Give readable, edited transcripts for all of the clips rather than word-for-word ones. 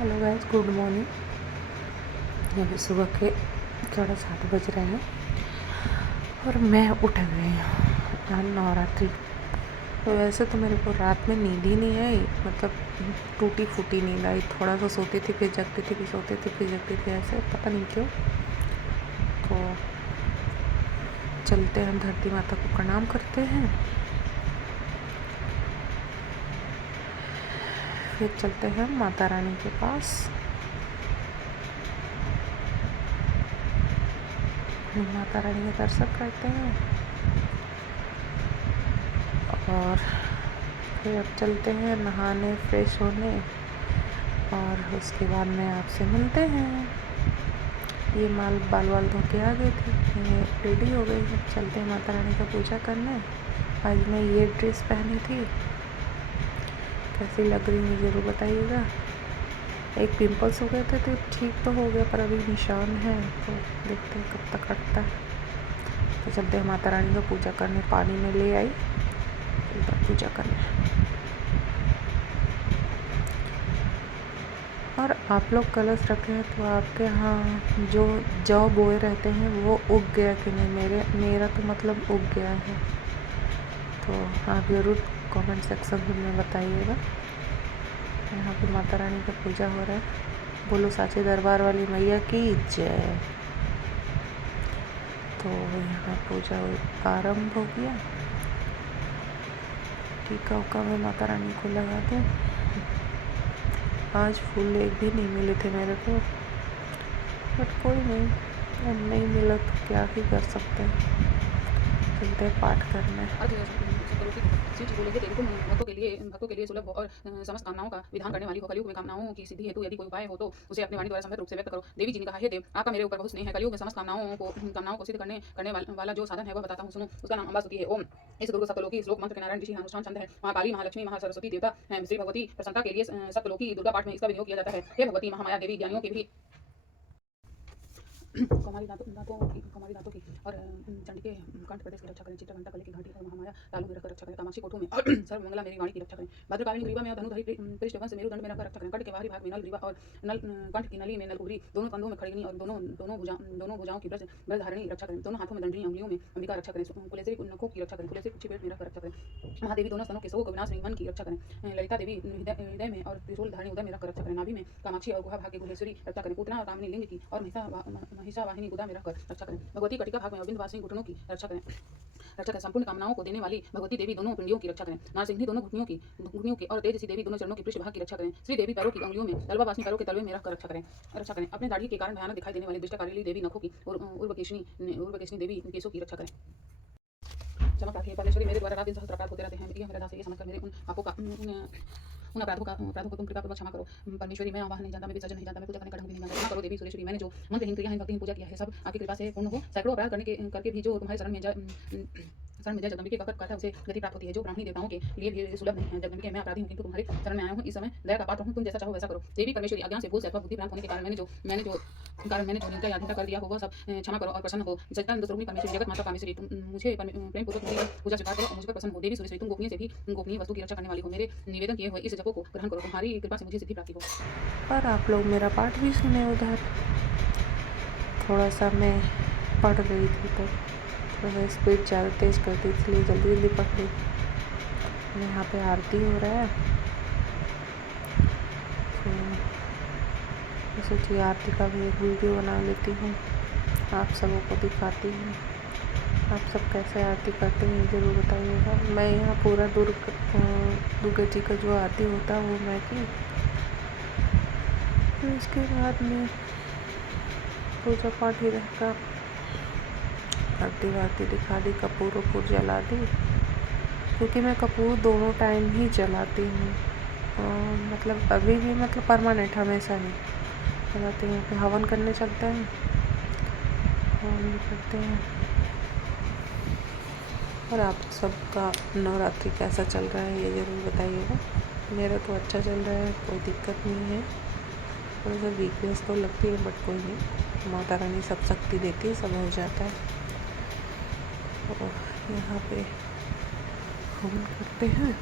Hello guys, good morning. अभी सुबह के 7:30 बज रहे हैं और मैं उठ गई हूँ। आज नवरात्रि। तो वैसे तो मेरे को रात में नींद ही नहीं आई, मतलब टूटी फूटी नींद आई। थोड़ा सा सोती थी फिर जगती थी, फिर सोती थी फिर जगती थी, ऐसे पता नहीं क्यों। तो चलते हम धरती माता को प्रणाम करते हैं, फिर चलते हैं माता रानी के पास। माता रानी के दर्शन करते हैं और फिर अब चलते हैं नहाने, फ्रेश होने, और उसके बाद में आपसे मिलते हैं। ये बाल वाल धो के आ गई थी, ये रेडी हो गई। अब चलते हैं माता रानी का पूजा करने। आज मैं ये ड्रेस पहनी थी, कैसी लग रही है ज़रूर बताइएगा। एक पिंपल्स हो गए थे तो ठीक तो हो गया, पर अभी निशान है, तो देखते हैं कब तक हटता है। तो चलते हैं माता रानी का पूजा करने। पानी में ले आई, पूजा करने। और आप लोग कलश रखे हैं तो आपके यहाँ जो जौ बोए रहते हैं वो उग गया कि नहीं? मेरा तो मतलब उग गया है। तो आप ज़रूर कमेंट सेक्शन में बताइएगा। यहाँ पे माता रानी का पूजा हो रहा है। बोलो साचे दरबार वाली मैया की जय। तो यहाँ पूजा आरंभ हो गया। टीका उका में माता रानी को लगा दूँ। आज फूल एक भी नहीं मिले थे मेरे को, बट कोई नहीं, अब नहीं मिला तो क्या ही कर सकते हैं। चलते पाठ करने। भक्तों के लिए सुलभ हो और समस्त कामनाओं का विधान करने वाली हो। कलयुग में कामनाओं की सिद्धि हेतु यदि कोई उपाय हो तो उसे अपनी वाणी द्वारा समृद्ध रूप से व्यक्त करो। देवी जी ने कहा, हे देव, आपका मेरे ऊपर बहुत स्नेह है। कलयुग में समस्त कामनाओं को सिद्ध करने वाला जो साधन है वह बताता हूँ, सुनो। उसका नाम अम्बा स्तुति है। ओम। इस दुर्ग सप्तलोकी श्लोक मंत्र के नारायण ऋषि अनुष्ठान छंद है। महाकाली, महालक्ष्मी, महासरस्वती देवता श्री भगवती प्रसन्नता के लिए सप्तलोकी दुर्गा पाठ में इसका विनियोग किया जाता है। हे भगवती महामाया देवी, ज्ञानियों के भी कौमारी दांतों की और चंडिके कंठ प्रदेश की रक्षा करें। चित्रघंटा गले की घंटी और महामाया तालू में रखकर रक्षा करें। कामाक्षी कोठों में सर्वमंगला मेरी वाणी की रक्षा करें। भद्रकाली ग्रीवा में और धनुधरी पृष्ठवंश मेरुदंड में रखकर रक्षा करें। कंठ के बाहरी भाग में नल ग्रीवा और कंठ की नली में नलकुबरी, दोनों कंधों में खड़गनी और दोनों भुजाओं की ब्रजधारिणी रक्षा करें। दोनों हाथों में दंडनी, अंगुलियों में अंबिका रक्षा करें। कुलेश्वरी नखों की रक्षा करें। कुलेश्वरी कुक्षी पेट में रखकर रक्षा करें। महादेवी दोनों स्तनों के शोक विनाश मन की रक्षा करें। ललिता देवी हृदय में और त्रिशूल धारिणी उदय में रखकर रक्षा करें। नाभि में कामाक्षी और गुहा भाग के गुहेश्वरी रक्षा करें। पूतना और कामिनी लिंग की और महिषावाहिनी गुदा में रखकर रक्षा करें। भगवती कटिका भाग में और विंध्यवासिनी घुटनों की रक्षा करें। संपूर्ण कामनाओं को देने वाली भगवती देवी दोनों पिंडियों की रक्षा करें। नारसिंही दोनों घुटनियों की और तेजसी देवी दोनों चरणों के पृष्ठ भाग की रक्षा करें। श्री देवी पैरों की अंगुलियों में, तलवावासिनी पैरों के तलवे में रखकर रक्षा करें। अपने दाढ़ी के कारण भयानक दिखाई देने वाली दुष्टकारिणी देवी नखों की और उर्वकेशनी देवी केशों की रक्षा करें। चमक राखिए परमेश्वरी, मेरे द्वारा रात दिन सहस्त्र अपराध होते रहते हैं। यह मेरा दास है, ये समझकर मेरे उन अपराधों को तुम कृपापूर्वक क्षमा करो। परमेश्वरी, मैं आवाहन नहीं जानता, मैं विसर्जन नहीं जानता, मैं पूजा करने का ढंग भी नहीं जानता। क्षमा करो देवी सुरेश्वरी, मैंने जो मंत्रहीन क्रियाहीन भक्तिहीन पूजा किया है सब आपकी कृपा से पूर्ण हो। सैकड़ों अपराध करके भी जो तुम्हारे शरण में जय जगदम्बिके का कथा उसे गति प्राप्त होती है, जो ब्राह्मणी देवताओं के लिए भी सुलभ नहीं है। जगदम्बिके, मैं अपराधी हूँ, किंतु तुम्हारे शरण में आया हूँ। इस समय दया का पात्र हूँ, तुम जैसा चाहो वैसा करो। देवी परमेश्वरी, अज्ञान से भूल से अथवा बुद्धि भ्रांत होने के कारण मैंने जो हिंसा या कर दिया हो वह सब क्षमा करो और प्रसन्न हो। सच्चिदानंद स्वरूपिणी परमेश्वरी, जगत माता परमेश्वरी, तुम मुझे प्रेम पूर्वक मेरी पूजा स्वीकार करो और मुझ पर प्रसन्न हो। देवी सुरेश्वरी, तुम गोपनीय से भी गोपनीय वस्तु की रक्षा करने वाली हो। मेरे निवेदन किए हुए इस जपो को ग्रहण करो, तुम्हारी कृपा से मुझे सिद्धि प्राप्ति हो। और आप लोग मेरा पाठ भी सुने। उधर थोड़ा सा मैं पढ़ रही थी तो थोड़ा स्पीड ज़्यादा तेज़ कर दी, इसलिए जल्दी जल्दी पढ़ ली। यहाँ पे आरती हो रहा है, तो सोचिए आरती का भी एक वीडियो बना लेती हूँ, आप सबों को दिखाती हूँ। आप सब कैसे आरती करते हैं ज़रूर बताइएगा। मैं यहाँ पूरा दुर्गा जी का जो आरती होता है वो मैं की। फिर उसके बाद में पूजा पाठ ही रहता, आरती वारती दिखा दी, कपूर वपूर जला दी, क्योंकि मैं कपूर दोनों टाइम ही जलाती हूँ। मतलब अभी भी मतलब परमानेंट हमेशा नहीं जलाती हूँ। फिर हवन करने चलते हैं, हवन भी करते हैं। और आप सबका नवरात्रि कैसा चल रहा है ये ज़रूर बताइएगा। मेरा तो अच्छा चल रहा है, कोई दिक्कत नहीं है। थोड़ा सा वीकनेस तो लगती है, बट कोई नहीं, माता रानी सब शक्ति देती है, सब हो जाता है। और यहाँ पे हवन करते हैं।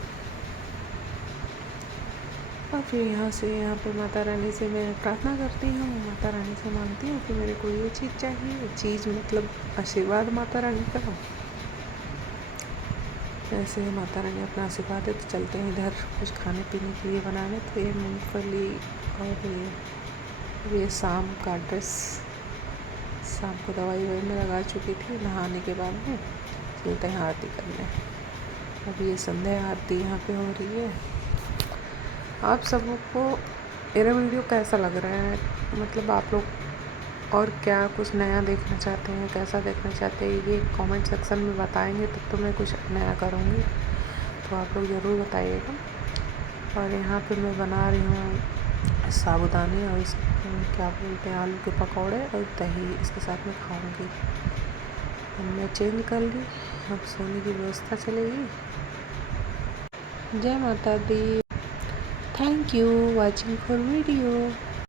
और फिर यहाँ पे माता रानी से मैं प्रार्थना करती हूँ, माता रानी से मांगती हूँ कि मेरे को ये चीज़ चाहिए, चीज़ मतलब आशीर्वाद माता रानी का। ऐसे माता रानी अपना आशीर्वाद दे। तो चलते हैं इधर कुछ खाने पीने के लिए बनाने। तो ये मूँगफली और ये शाम का ड्रेस, शाम को दवाई ववाई में लगा चुकी थी नहाने के बाद में। चलते हैं आरती करने। अब ये संध्या आरती यहाँ पे हो रही है। आप सबों को मेरा वीडियो कैसा लग रहा है, मतलब आप लोग और क्या कुछ नया देखना चाहते हैं, कैसा देखना चाहते हैं, ये कमेंट सेक्शन में बताएंगे तब तो मैं कुछ नया करूँगी। तो आप लोग ज़रूर बताइएगा। और यहाँ पे मैं बना रही हूँ साबूदाने और इस क्या बोलते हैं आलू के पकौड़े और दही, इसके साथ में खाऊँगी। मैं चेंज कर ली, अब सोने की व्यवस्था चलेगी। जय माता दी। Thank you watching for video.